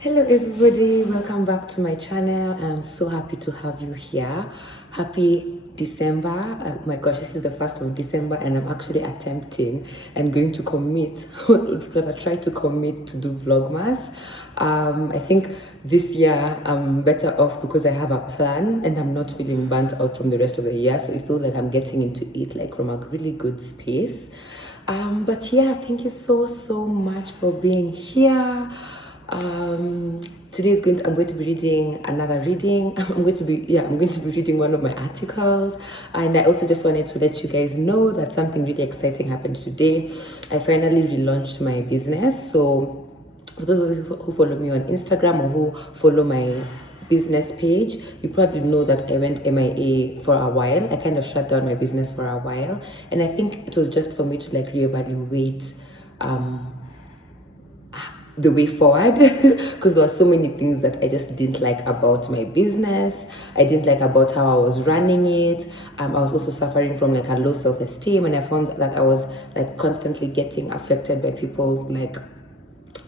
Hello everybody, welcome back to my channel. I'm so happy to have you here. Happy December. My gosh, this is the 1st of December and I'm actually attempting and going to commit, rather try to commit to do Vlogmas. I think this year I'm better off because I have a plan and I'm not feeling burnt out from the rest of the year. So it feels like I'm getting into it like from a really good space. But yeah, thank you so much for being here. Today is I'm going to be reading another reading. I'm going to be reading one of my articles, and I also just wanted to let you guys know that something really exciting happened today. I finally relaunched my business. So for those of you who follow me on Instagram or who follow my business page, you probably know that I went MIA for a while. I kind of shut down my business for a while, and I think it was just for me to like reevaluate the way forward because there were so many things that I just didn't like about my business. I didn't like about how I was running it. I was also suffering from like a low self-esteem, and I found that I was like constantly getting affected by people's like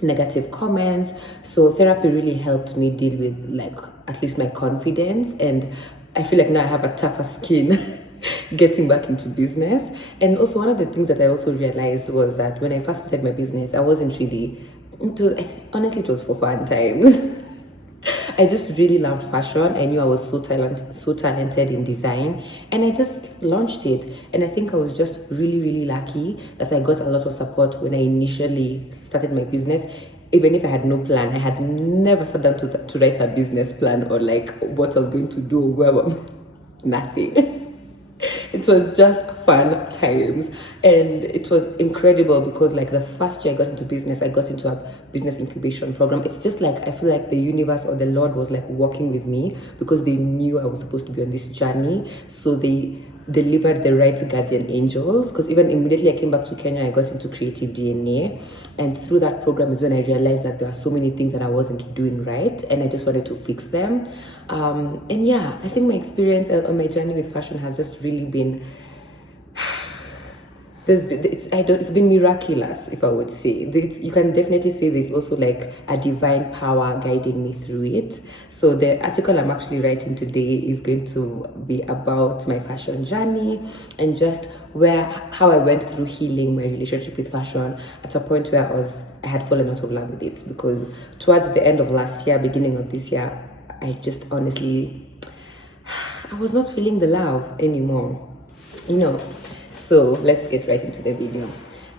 negative comments. So therapy really helped me deal with like at least my confidence, and I feel like now I have a tougher skin getting back into business. And also one of the things that I also realized was that when I first started my business, I wasn't really honestly, it was for fun times. I just really loved fashion. I knew I was so talented in design, and I just launched it. And I think I was just really lucky that I got a lot of support when I initially started my business. Even if I had no plan, I had never sat down to write a business plan or like what I was going to do, nothing. It was just fun times, and it was incredible because like the first year I got into business, I got into a business incubation program. It's just like I feel like the universe or the Lord was like walking with me because they knew I was supposed to be on this journey, so they delivered the right guardian angels. Because even immediately I came back to Kenya, I got into creative DNA, and through that program is when I realized that there are so many things that I wasn't doing right, and I just wanted to fix them. And yeah, I think my experience on my journey with fashion has just really been it's been miraculous, if I would say. You can definitely say there's also like a divine power guiding me through it. So the article I'm actually writing today is going to be about my fashion journey and just how I went through healing my relationship with fashion at a point where I had fallen out of love with it, because towards the end of last year, beginning of this year, I just honestly I was not feeling the love anymore, So let's get right into the video.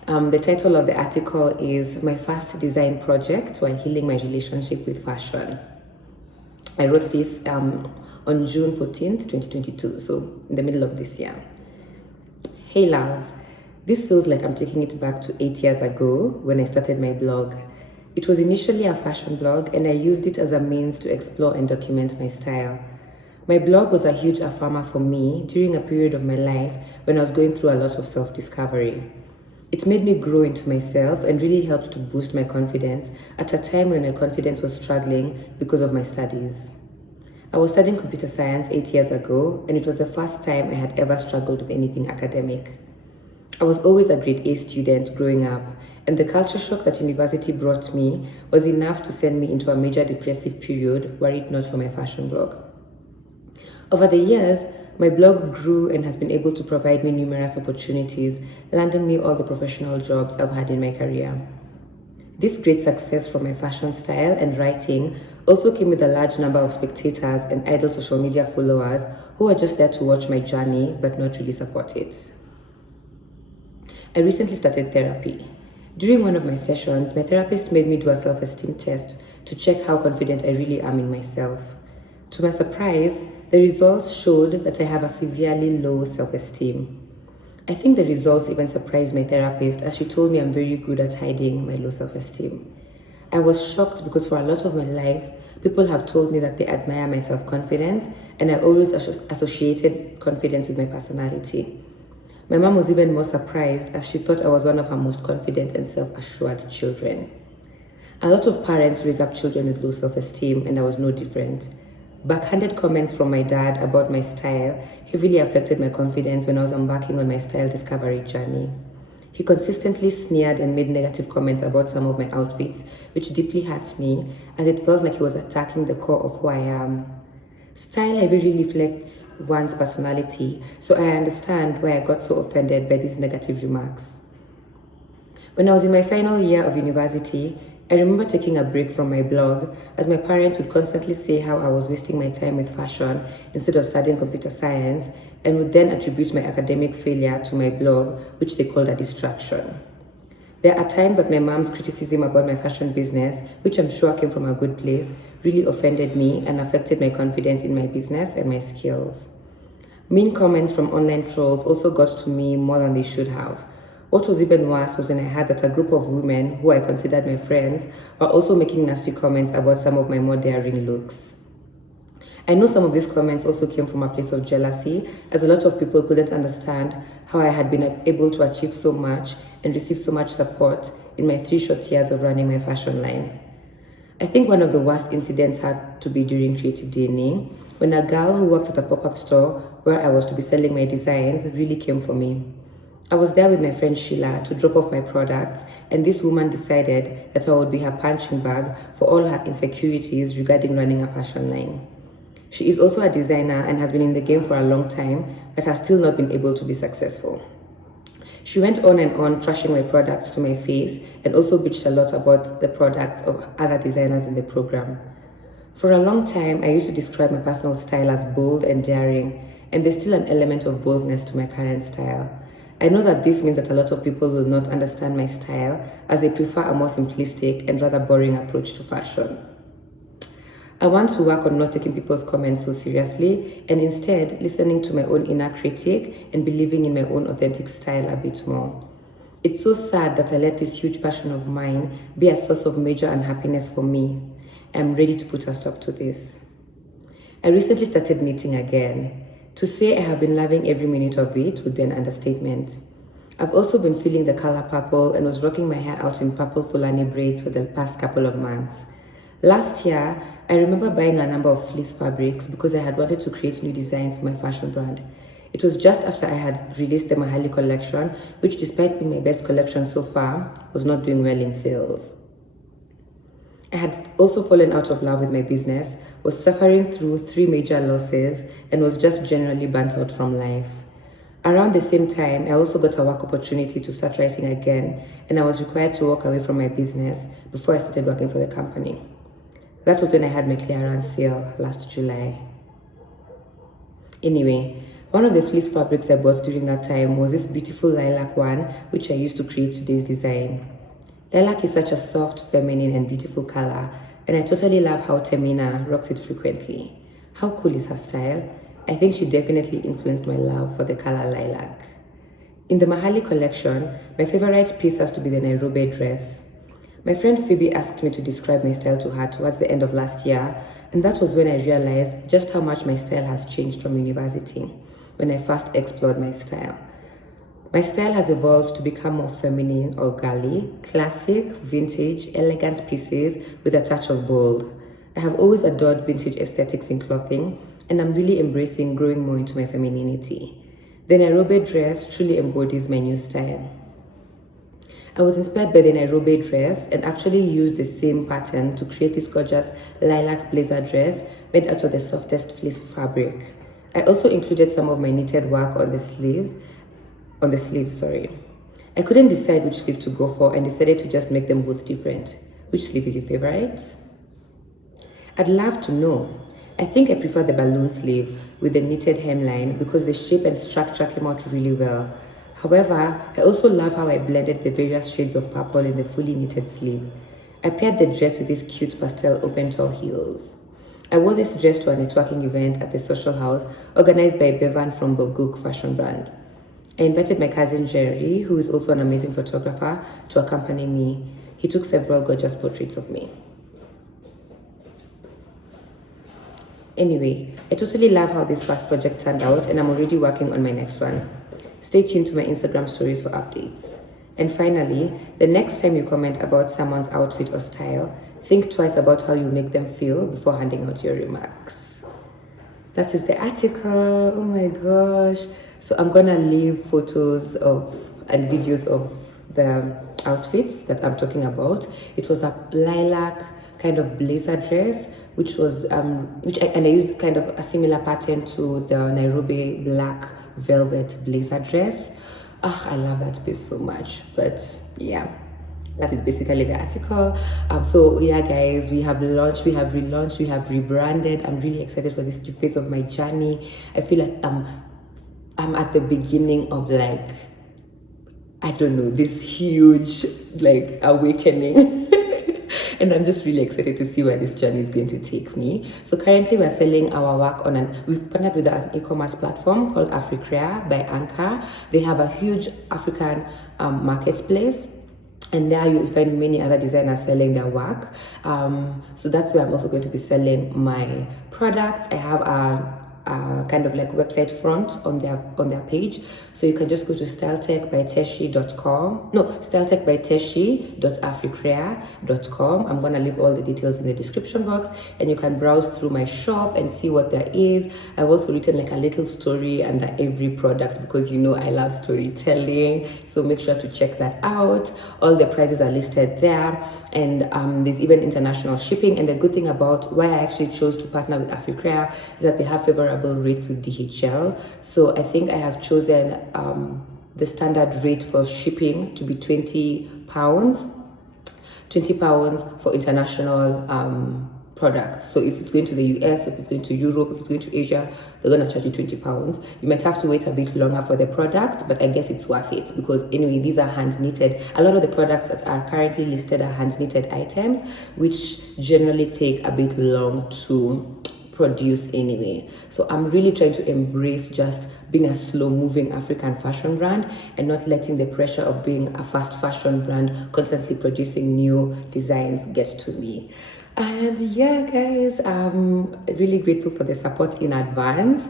The title of the article is My First Design Project While Healing My Relationship with Fashion. I wrote this on June 14th, 2022, so in the middle of this year. Hey loves, this feels like I'm taking it back to 8 years ago when I started my blog. It was initially a fashion blog, and I used it as a means to explore and document my style. My blog was a huge affirmer for me during a period of my life when I was going through a lot of self-discovery. It made me grow into myself and really helped to boost my confidence at a time when my confidence was struggling because of my studies. I was studying computer science 8 years ago, and it was the first time I had ever struggled with anything academic. I was always a grade A student growing up, and the culture shock that university brought me was enough to send me into a major depressive period were it not for my fashion blog. Over the years, my blog grew and has been able to provide me numerous opportunities, landing me all the professional jobs I've had in my career. This great success from my fashion style and writing also came with a large number of spectators and idle social media followers who are just there to watch my journey but not really support it. I recently started therapy. During one of my sessions, my therapist made me do a self-esteem test to check how confident I really am in myself. To my surprise, the results showed that I have a severely low self-esteem. I think the results even surprised my therapist, as she told me I'm very good at hiding my low self-esteem. I was shocked because for a lot of my life, people have told me that they admire my self-confidence, and I always associated confidence with my personality. My mom was even more surprised, as she thought I was one of her most confident and self-assured children. A lot of parents raise up children with low self-esteem, and I was no different. Backhanded comments from my dad about my style heavily affected my confidence when I was embarking on my style discovery journey. He consistently sneered and made negative comments about some of my outfits, which deeply hurt me as it felt like he was attacking the core of who I am. Style heavily reflects one's personality, so I understand why I got so offended by these negative remarks. When I was in my final year of university, I remember taking a break from my blog as my parents would constantly say how I was wasting my time with fashion instead of studying computer science, and would then attribute my academic failure to my blog, which they called a distraction. There are times that my mom's criticism about my fashion business, which I'm sure came from a good place, really offended me and affected my confidence in my business and my skills. Mean comments from online trolls also got to me more than they should have. What was even worse was when I heard that a group of women who I considered my friends were also making nasty comments about some of my more daring looks. I know some of these comments also came from a place of jealousy, as a lot of people couldn't understand how I had been able to achieve so much and receive so much support in my 3 short years of running my fashion line. I think one of the worst incidents had to be during Creative DNA, when a girl who worked at a pop-up store where I was to be selling my designs really came for me. I was there with my friend Sheila to drop off my products, and this woman decided that I would be her punching bag for all her insecurities regarding running a fashion line. She is also a designer and has been in the game for a long time, but has still not been able to be successful. She went on and on trashing my products to my face and also bitched a lot about the products of other designers in the program. For a long time, I used to describe my personal style as bold and daring, and there's still an element of boldness to my current style. I know that this means that a lot of people will not understand my style as they prefer a more simplistic and rather boring approach to fashion. I want to work on not taking people's comments so seriously and instead listening to my own inner critic and believing in my own authentic style a bit more. It's so sad that I let this huge passion of mine be a source of major unhappiness for me. I'm ready to put a stop to this. I recently started knitting again. To say I have been loving every minute of it would be an understatement. I've also been feeling the color purple and was rocking my hair out in purple Fulani braids for the past couple of months. Last year, I remember buying a number of fleece fabrics because I had wanted to create new designs for my fashion brand. It was just after I had released the Mahali collection, which despite being my best collection so far, was not doing well in sales. I had also fallen out of love with my business, was suffering through 3 major losses, and was just generally burnt out from life. Around the same time, I also got a work opportunity to start writing again, and I was required to walk away from my business before I started working for the company. That was when I had my clearance sale last July. Anyway, one of the fleece fabrics I bought during that time was this beautiful lilac one, which I used to create today's design. Lilac is such a soft, feminine, and beautiful color, and I totally love how Temina rocks it frequently. How cool is her style? I think she definitely influenced my love for the color lilac. In the Mahali collection, my favorite piece has to be the Nairobi dress. My friend Phoebe asked me to describe my style to her towards the end of last year, and that was when I realized just how much my style has changed from university, when I first explored my style. My style has evolved to become more feminine or girly, classic, vintage, elegant pieces with a touch of bold. I have always adored vintage aesthetics in clothing, and I'm really embracing growing more into my femininity. The Nairobi dress truly embodies my new style. I was inspired by the Nairobi dress and actually used the same pattern to create this gorgeous lilac blazer dress made out of the softest fleece fabric. I also included some of my knitted work on the sleeves. I couldn't decide which sleeve to go for and decided to just make them both different. Which sleeve is your favorite? I'd love to know. I think I prefer the balloon sleeve with the knitted hemline because the shape and structure came out really well. However, I also love how I blended the various shades of purple in the fully knitted sleeve. I paired the dress with these cute pastel open-toe heels. I wore this dress to a networking event at the Social House organized by Bevan from Boguk fashion brand. I invited my cousin Jerry, who is also an amazing photographer, to accompany me. He took several gorgeous portraits of me. Anyway, I totally love how this first project turned out and I'm already working on my next one. Stay tuned to my Instagram stories for updates. And finally, the next time you comment about someone's outfit or style, think twice about how you make them feel before handing out your remarks. That is the article. Oh my gosh. So I'm gonna leave photos of and videos of the outfits that I'm talking about. It was a lilac kind of blazer dress, which was and I used kind of a similar pattern to the Nairobi black velvet blazer dress. I love that piece so much. But yeah, that is basically the article. So yeah, guys, we have launched, we have relaunched, we have rebranded. I'm really excited for this new phase of my journey. I feel like I'm at the beginning of, like, I don't know, this huge like awakening. And I'm just really excited to see where this journey is going to take me. So currently we're selling our work on we've partnered with an e-commerce platform called Africrea by Anchor. They have a huge African marketplace, and there you'll find many other designers selling their work. So that's where I'm also going to be selling my products. I have a kind of like website front on their page, so you can just go to styletechbyteshi.com. No, styletechbyteshi.africrea.com. I'm gonna leave all the details in the description box, and you can browse through my shop and see what there is. I've also written like a little story under every product, because you know I love storytelling, so make sure to check that out. All the prices are listed there, and there's even international shipping. And the good thing about why I actually chose to partner with Africrea is that they have favorable rates with DHL. So I think I have chosen the standard rate for shipping to be £20 for international products. So if it's going to the US, if it's going to Europe, if it's going to Asia, they're going to charge you £20. You might have to wait a bit longer for the product, but I guess it's worth it, because anyway, these are hand knitted. A lot of the products that are currently listed are hand knitted items, which generally take a bit long to produce anyway. So I'm really trying to embrace just being a slow moving African fashion brand, and not letting the pressure of being a fast fashion brand constantly producing new designs get to me. And yeah, guys, I'm really grateful for the support in advance.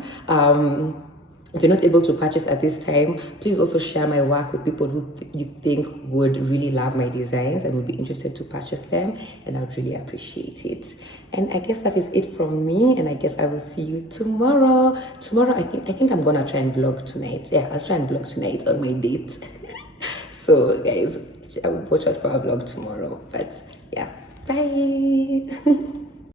If you're not able to purchase at this time, please also share my work with people who you think would really love my designs and would be interested to purchase them, and I would really appreciate it. And I guess that is it from me, and I guess I will see you tomorrow. Tomorrow, I think I'm gonna try and vlog tonight. Yeah, I'll try and vlog tonight on my date. So guys, I will watch out for our vlog tomorrow. But yeah, bye.